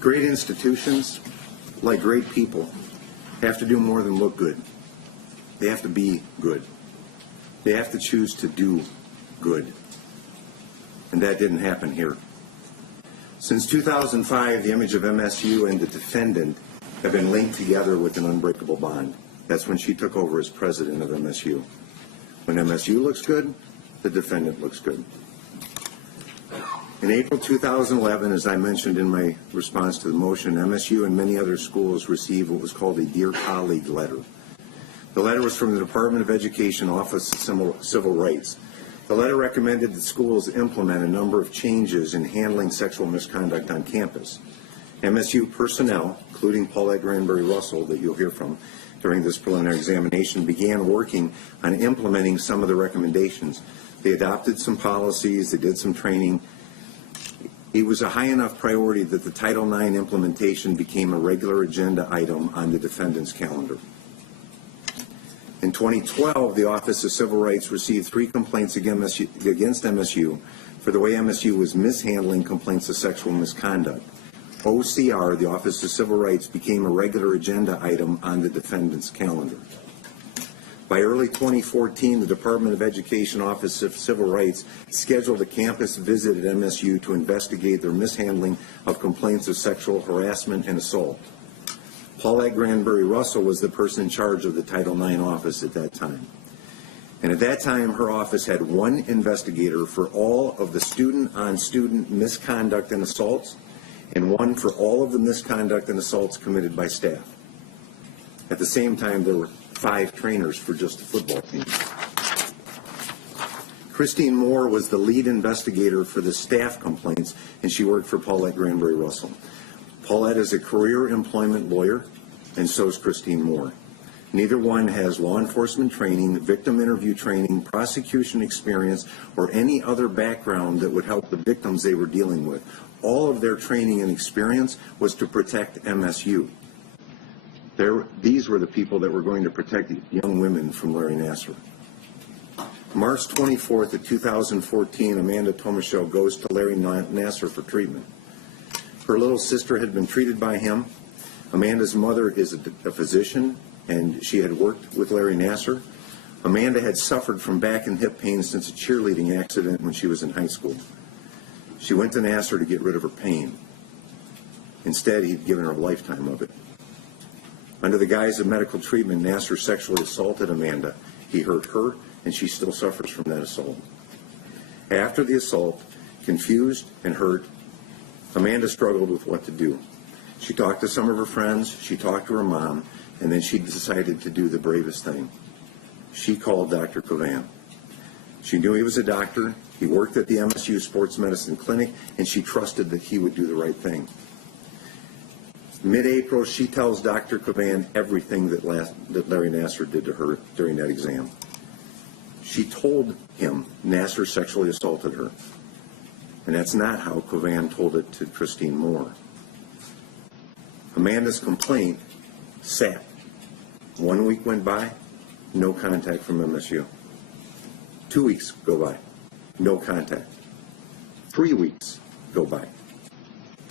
Great institutions, like great people, have to do more than look good. They have to be good. They have to choose to do good. And that didn't happen here. Since 2005, the image of MSU and the defendant have been linked together with an unbreakable bond. That's when she took over as president of MSU. When MSU looks good, the defendant looks good. In April 2011, as I mentioned in my response to the motion, MSU and many other schools received what was called a Dear Colleague letter. The letter was from the Department of Education Office of Civil Rights. The letter recommended that schools implement a number of changes in handling sexual misconduct on campus. MSU personnel, including Paulette Granberry Russell, that you'll hear from during this preliminary examination, began working on implementing some of the recommendations. They adopted some policies, they did some training. It was a high enough priority that the Title IX implementation became a regular agenda item on the defendant's calendar. In 2012, the Office of Civil Rights received 3 complaints against MSU for the way MSU was mishandling complaints of sexual misconduct. OCR, the Office of Civil Rights, became a regular agenda item on the defendant's calendar. By early 2014, the Department of Education Office of Civil Rights scheduled a campus visit at MSU to investigate their mishandling of complaints of sexual harassment and assault. Paulette Granberry Russell was the person in charge of the Title IX office at that time. And at that time, her office had 1 investigator for all of the student-on-student misconduct and assaults, and 1 for all of the misconduct and assaults committed by staff. At the same time, there were 5 trainers for just the football team. Christine Moore was the lead investigator for the staff complaints, and she worked for Paulette Granberry Russell. Paulette is a career employment lawyer, and so is Christine Moore. Neither one has law enforcement training, victim interview training, prosecution experience, or any other background that would help the victims they were dealing with. All of their training and experience was to protect MSU. These were the people that were going to protect young women from Larry Nassar. March 24th of 2014, Amanda Thomashow goes to Larry Nassar for treatment. Her little sister had been treated by him. Amanda's mother is a physician, and she had worked with Larry Nassar. Amanda had suffered from back and hip pain since a cheerleading accident when she was in high school. She went to Nassar to get rid of her pain. Instead, he'd given her a lifetime of it. Under the guise of medical treatment, Nassar sexually assaulted Amanda. He hurt her, and she still suffers from that assault. After the assault, confused and hurt, Amanda struggled with what to do. She talked to some of her friends, she talked to her mom, and then she decided to do the bravest thing. She called Dr. Covan. She knew he was a doctor, he worked at the MSU Sports Medicine Clinic, and she trusted that he would do the right thing. Mid-April, she tells Dr. Covan everything that Larry Nassar did to her during that exam. She told him Nassar sexually assaulted her. And that's not how Covan told it to Christine Moore. Amanda's complaint sat. 1 week went by, no contact from MSU. 2 weeks go by, no contact. 3 weeks go by.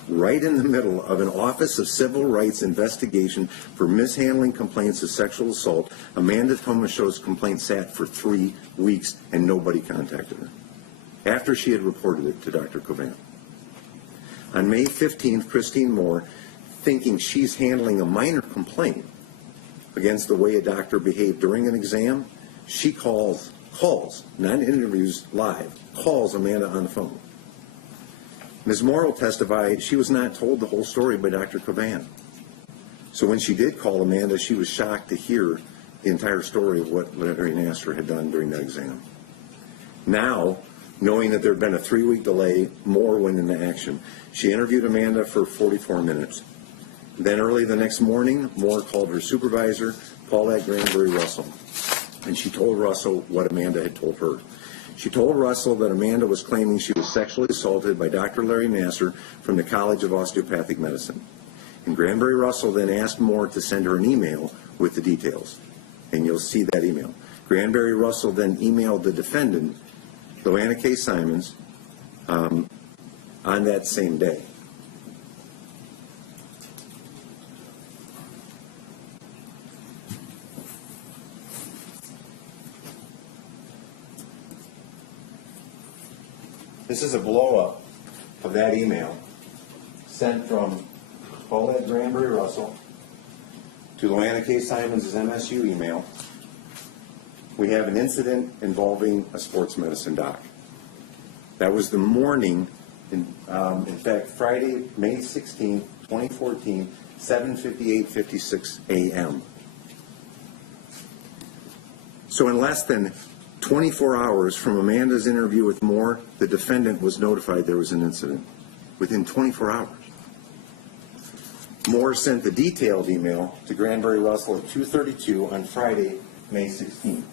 Right in the middle of an Office of Civil Rights investigation for mishandling complaints of sexual assault, Amanda Thomashow's complaint sat for 3 weeks and nobody contacted her, after she had reported it to Dr. Covan. On May 15th, Christine Moore, thinking she's handling a minor complaint against the way a doctor behaved during an exam, she calls, not interviews live, calls Amanda on the phone. Ms. Moore testified she was not told the whole story by Dr. Covan. So when she did call Amanda, she was shocked to hear the entire story of what Larry Nassar had done during that exam. Now, knowing that there had been a 3-week delay, Moore went into action. She interviewed Amanda for 44 minutes. Then early the next morning, Moore called her supervisor, Paulette Granberry Russell, and she told Russell what Amanda had told her. She told Russell that Amanda was claiming she was sexually assaulted by Dr. Larry Nassar from the College of Osteopathic Medicine. And Granberry Russell then asked Moore to send her an email with the details. And you'll see that email. Granberry Russell then emailed the defendant Joanna K. Simons on that same day. This is a blow-up of that email sent from Paulette Granberry Russell to Joanna K. Simons' MSU email. We have an incident involving a sports medicine doc. That was the morning, in fact, Friday, May 16, 2014, 7:58:56 a.m. So in less than 24 hours from Amanda's interview with Moore, the defendant was notified there was an incident. Within 24 hours. Moore sent the detailed email to Granberry Russell at 2:32 on Friday, May 16.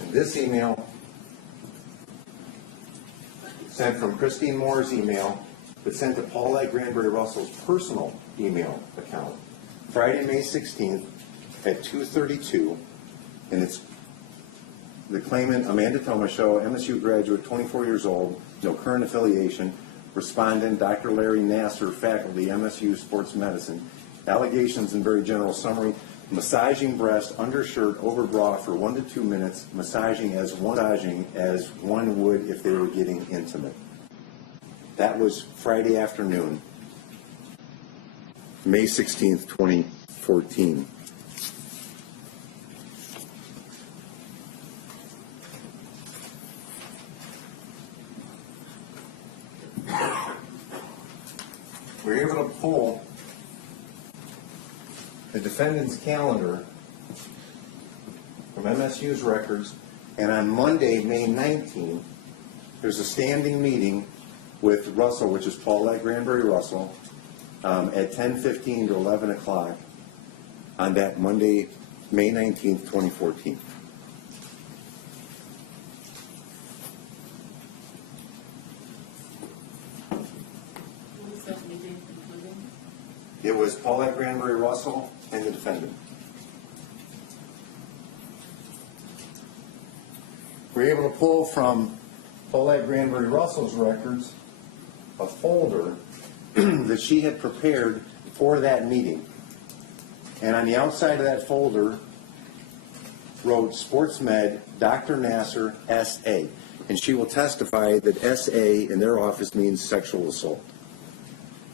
And this email, sent from Christine Moore's email, but sent to Paulette Granberry Russell's personal email account, Friday, May 16th at 2:32, and it's the claimant, Amanda Thomashow, MSU graduate, 24 years old, no current affiliation, respondent, Dr. Larry Nassar, faculty, MSU Sports Medicine, allegations in very general summary, massaging breast, undershirt, over bra for 1 to 2 minutes, massaging as one would if they were getting intimate. That was Friday afternoon, May 16th, 2014. We were able to pull the defendant's calendar from MSU's records, and on Monday, May 19th, there's a standing meeting with Russell, which is Paulette Granberry Russell, at 10:15 to 11 o'clock on that Monday, May 19th, 2014. It was Paulette Granberry Russell and the defendant. We were able to pull from Paulette Granberry Russell's records a folder that she had prepared for that meeting. And on the outside of that folder wrote Sports Med, Dr. Nassar, S.A. And she will testify that S.A. in their office means sexual assault.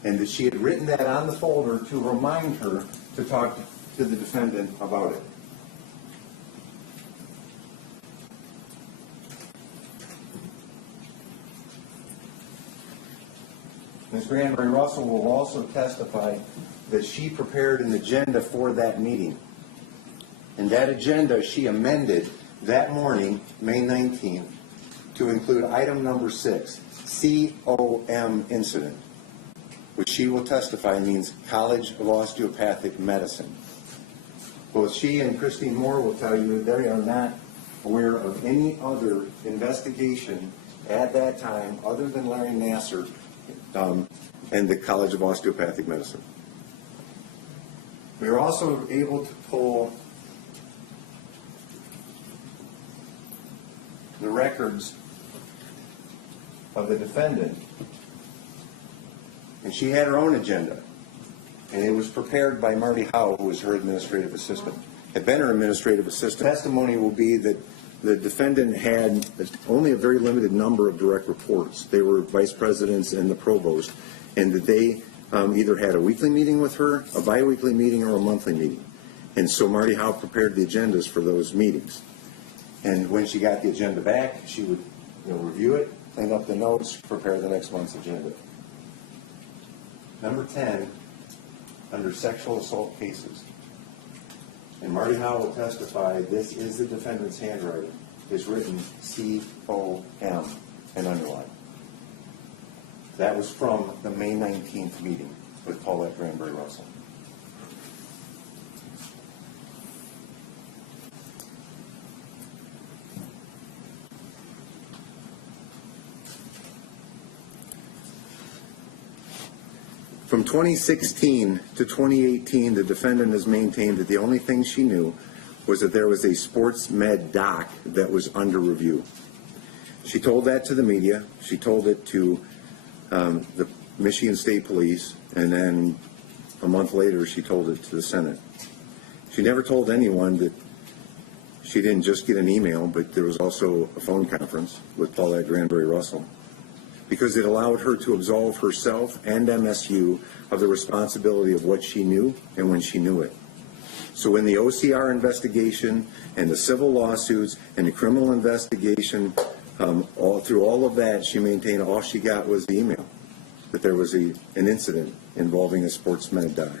And that she had written that on the folder to remind her to talk to the defendant about it. Ms. Granberry Russell will also testify that she prepared an agenda for that meeting. And that agenda she amended that morning, May 19th, to include item number 6, COM incident, which she will testify means College of Osteopathic Medicine. Both she and Christine Moore will tell you they are not aware of any other investigation at that time other than Larry Nassar and the College of Osteopathic Medicine. We were also able to pull the records of the defendant, and she had her own agenda, and it was prepared by Marty Howe, who was her administrative assistant. Had been her administrative assistant. Testimony will be that the defendant had only a very limited number of direct reports. They were vice presidents and the provost, and that they either had a weekly meeting with her, a biweekly meeting, or a monthly meeting. And so Marty Howe prepared the agendas for those meetings. And when she got the agenda back, she would review it, clean up the notes, prepare the next month's agenda. Number 10, under sexual assault cases. And Marty Howe will testify this is the defendant's handwriting. It's written C-O-M and underlined. That was from the May 19th meeting with Paulette Granberry Russell. From From 2016 to 2018, the defendant has maintained that the only thing she knew was that there was a sports med doc that was under review. She told that to the media. She told it to the Michigan State Police, and then a month later she told it to the Senate. She never told anyone that she didn't just get an email, but there was also a phone conference with Paulette Granberry Russell, because it allowed her to absolve herself and MSU of the responsibility of what she knew and when she knew it. So in the OCR investigation and the civil lawsuits and the criminal investigation, through all of that, she maintained all she got was the email, that there was an incident involving a sports med doc.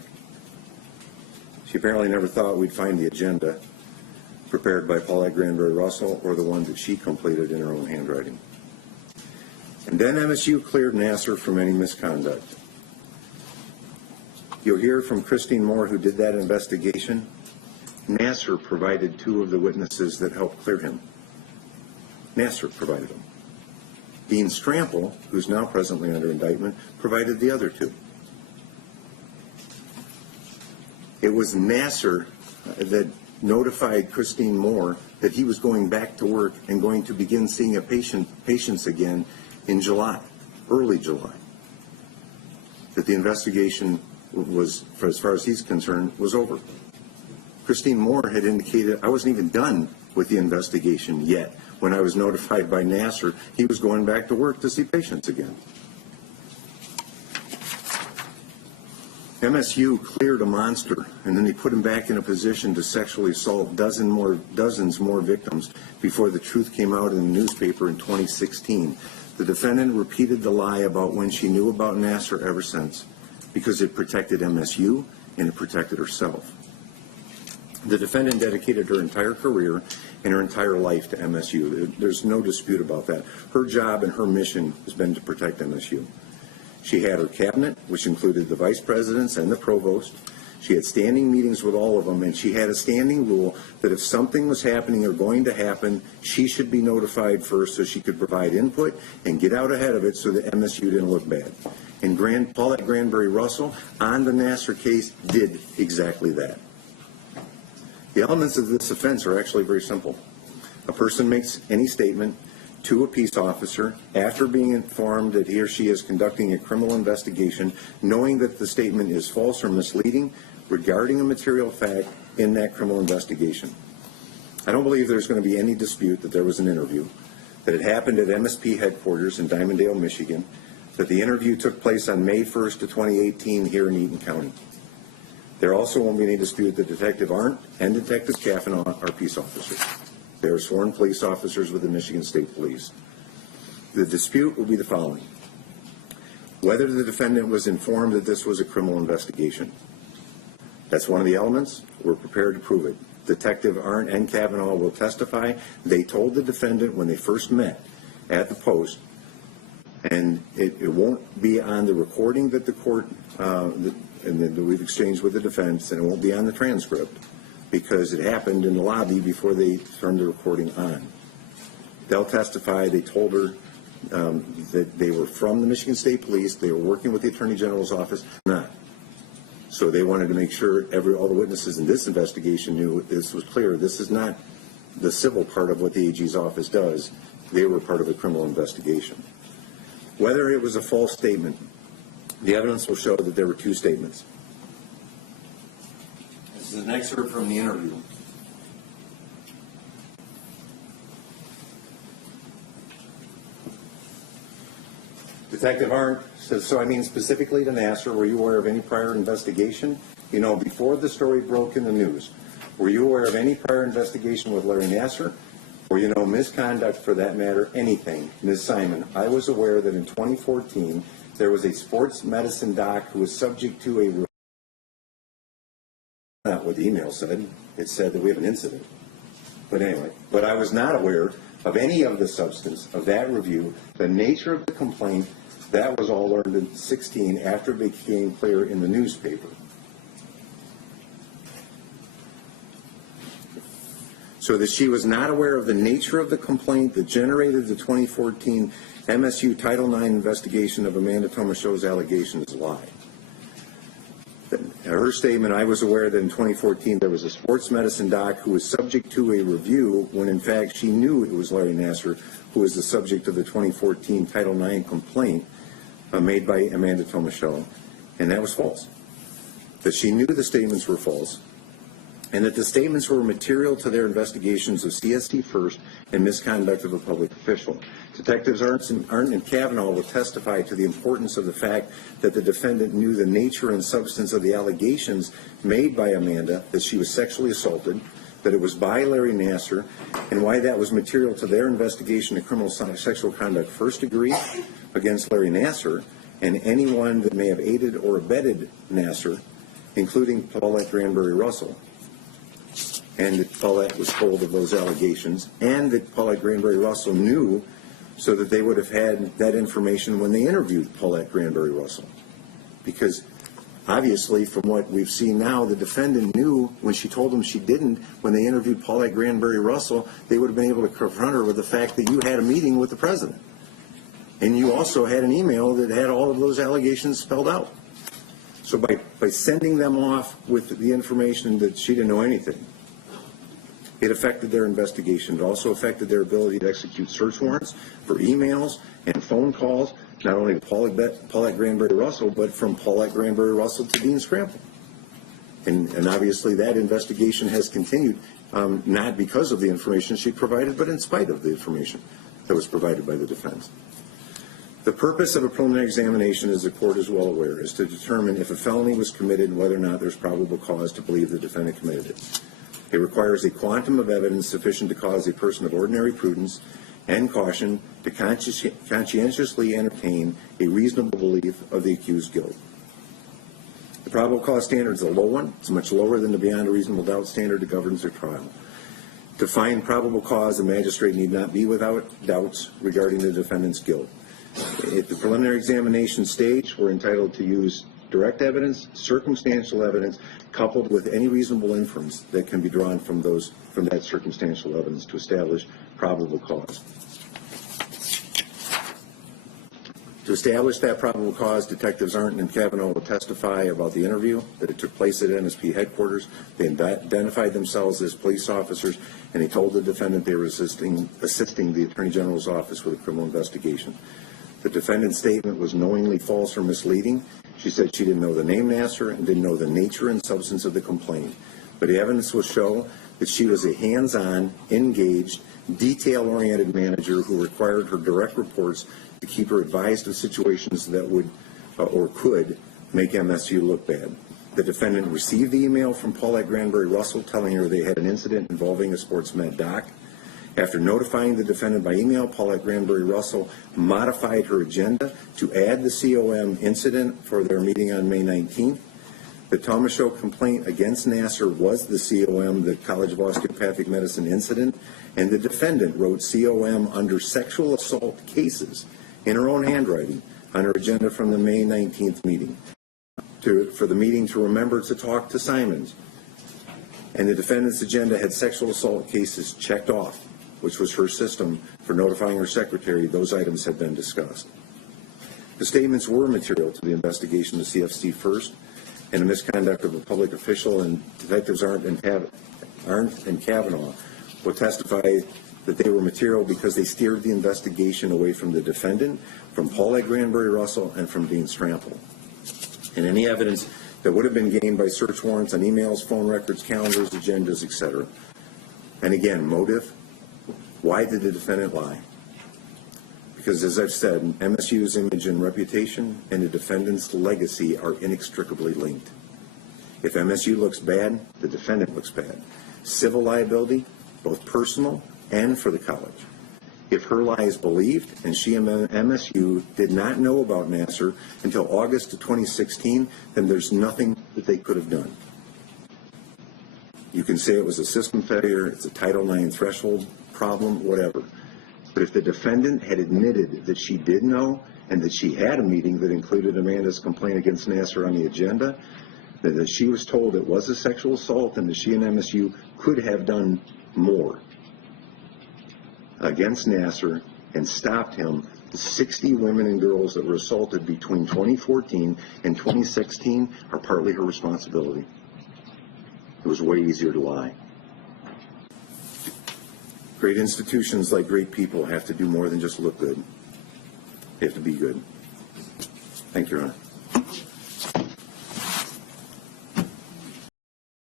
She apparently never thought we'd find the agenda prepared by Paulette Granberry Russell or the one that she completed in her own handwriting. And then MSU cleared Nassar from any misconduct. You'll hear from Christine Moore, who did that investigation. Nassar provided two of the witnesses that helped clear him. Nassar provided them. Dean Strample, who's now presently under indictment, provided the other two. It was Nassar that notified Christine Moore that he was going back to work and going to begin seeing patients again in July, early July. That the investigation was, as far as he's concerned, was over. Christine Moore had indicated I wasn't even done with the investigation yet when I was notified by Nassar he was going back to work to see patients again. MSU cleared a monster, and then they put him back in a position to sexually assault dozens more victims before the truth came out in the newspaper in 2016. The defendant repeated the lie about when she knew about Nassar ever since, because it protected MSU and it protected herself. The defendant dedicated her entire career and her entire life to MSU. There's no dispute about that. Her job and her mission has been to protect MSU. She had her cabinet, which included the vice presidents and the provost. She had standing meetings with all of them, and she had a standing rule that if something was happening or going to happen, she should be notified first so she could provide input and get out ahead of it so that MSU didn't look bad. And Paulette Granberry Russell, on the Nassar case, did exactly that. The elements of this offense are actually very simple. A person makes any statement to a peace officer after being informed that he or she is conducting a criminal investigation, knowing that the statement is false or misleading regarding a material fact in that criminal investigation. I don't believe there's going to be any dispute that there was an interview, that it happened at MSP headquarters in Dimondale, Michigan, that the interview took place on May 1st of 2018 here in Eaton County. There also won't be any dispute that Detective Arndt and Detective Cavanaugh are peace officers. They are sworn police officers with the Michigan State Police. The dispute will be the following: whether the defendant was informed that this was a criminal investigation. That's one of the elements. We're prepared to prove it. Detective Arndt and Cavanaugh will testify. They told the defendant when they first met at the post, and it won't be on the recording that the court and that we've exchanged with the defense, and it won't be on the transcript, because it happened in the lobby before they turned the recording on. They'll testify. They told her that they were from the Michigan State Police. They were working with the Attorney General's office. Not. So they wanted to make sure all the witnesses in this investigation knew this was clear. This is not the civil part of what the AG's office does. They were part of a criminal investigation. Whether it was a false statement, the evidence will show that there were two statements. This is an excerpt from the interview. Detective Arndt says, so I mean specifically to Nassar, were you aware of any prior investigation? You know, before the story broke in the news, were you aware of any prior investigation with Larry Nassar? Or, you know, misconduct for that matter, anything? Ms. Simon, I was aware that in 2014 there was a sports medicine doc who was subject to a, not what the email said, it said that we have an incident. But anyway, but I was not aware of any of the substance of that review, the nature of the complaint. That was all learned in 2016 after it became clear in the newspaper. So that she was not aware of the nature of the complaint that generated the 2014 MSU Title IX investigation of Amanda Thomashow's allegations is a lie. Her statement, I was aware that in 2014 there was a sports medicine doc who was subject to a review when in fact she knew it was Larry Nassar who was the subject of the 2014 Title IX complaint made by Amanda Thomashow, and that was false. That she knew the statements were false, and that the statements were material to their investigations of CST First and misconduct of a public official. Detectives Arndt and Kavanaugh will testify to the importance of the fact that the defendant knew the nature and substance of the allegations made by Amanda that she was sexually assaulted, that it was by Larry Nassar, and why that was material to their investigation of criminal sexual conduct first degree against Larry Nassar and anyone that may have aided or abetted Nassar, including Paulette Granberry Russell. And that Paulette was told of those allegations, and that Paulette Granberry Russell knew, so that they would have had that information when they interviewed Paulette Granberry Russell. Because obviously, from what we've seen now, the defendant knew when she told them she didn't, when they interviewed Paulette Granberry Russell, they would have been able to confront her with the fact that you had a meeting with the president. And you also had an email that had all of those allegations spelled out. So by sending them off with the information that she didn't know anything, it affected their investigation. It also affected their ability to execute search warrants for emails and phone calls, not only to Paulette Granberry Russell, but from Paulette Granberry Russell to Dean Scramble. And obviously that investigation has continued, not because of the information she provided, but in spite of the information that was provided by the defense. The purpose of a preliminary examination, as the court is well aware, is to determine if a felony was committed and whether or not there's probable cause to believe the defendant committed it. It requires a quantum of evidence sufficient to cause a person of ordinary prudence and caution to conscientiously entertain a reasonable belief of the accused's guilt. The probable cause standard is a low one. It's much lower than the beyond a reasonable doubt standard that governs their trial. To find probable cause, the magistrate need not be without doubts regarding the defendant's guilt. At the preliminary examination stage, we're entitled to use direct evidence, circumstantial evidence, coupled with any reasonable inference that can be drawn from that circumstantial evidence to establish probable cause. To establish that probable cause, Detectives Arndt and Kavanaugh will testify about the interview, that it took place at NSP headquarters. They identified themselves as police officers, and they told the defendant they were assisting the Attorney General's office with a criminal investigation. The defendant's statement was knowingly false or misleading. She said she didn't know the name Nassar and didn't know the nature and substance of the complaint. But the evidence will show that she was a hands-on, engaged, detail-oriented manager who required her direct reports to keep her advised of situations that would or could make MSU look bad. The defendant received the email from Paulette Granberry Russell telling her they had an incident involving a sports med doc. After notifying the defendant by email, Paulette Granberry Russell modified her agenda to add the COM incident for their meeting on May 19th. The Thomashow complaint against Nassar was the COM, the College of Osteopathic Medicine incident, and the defendant wrote COM under sexual assault cases in her own handwriting on her agenda from the May 19th meeting. For the meeting to remember to talk to Simons. And the defendant's agenda had sexual assault cases checked off, which was her system for notifying her secretary those items had been discussed. The statements were material to the investigation of CFC First and the misconduct of a public official, and Detectives Arndt and Kavanaugh will testify that they were material because they steered the investigation away from the defendant, from Paulette Granberry Russell, and from Dean Scramble. And any evidence that would have been gained by search warrants on emails, phone records, calendars, agendas, etc. And again, motive. Why did the defendant lie? Because, as I've said, MSU's image and reputation and the defendant's legacy are inextricably linked. If MSU looks bad, the defendant looks bad. Civil liability, both personal and for the college. If her lie is believed and she and MSU did not know about Nassar until August of 2016, then there's nothing that they could have done. You can say it was a system failure, it's a Title IX threshold problem, whatever. But if the defendant had admitted that she did know and that she had a meeting that included Amanda's complaint against Nassar on the agenda, that she was told it was a sexual assault and that she and MSU could have done more against Nassar and stopped him, The 60 women and girls that were assaulted between 2014 and 2016 are partly her responsibility. It was way easier to lie. Great institutions, like great people, have to do more than just look good. They have to be good. Thank you, Your Honor.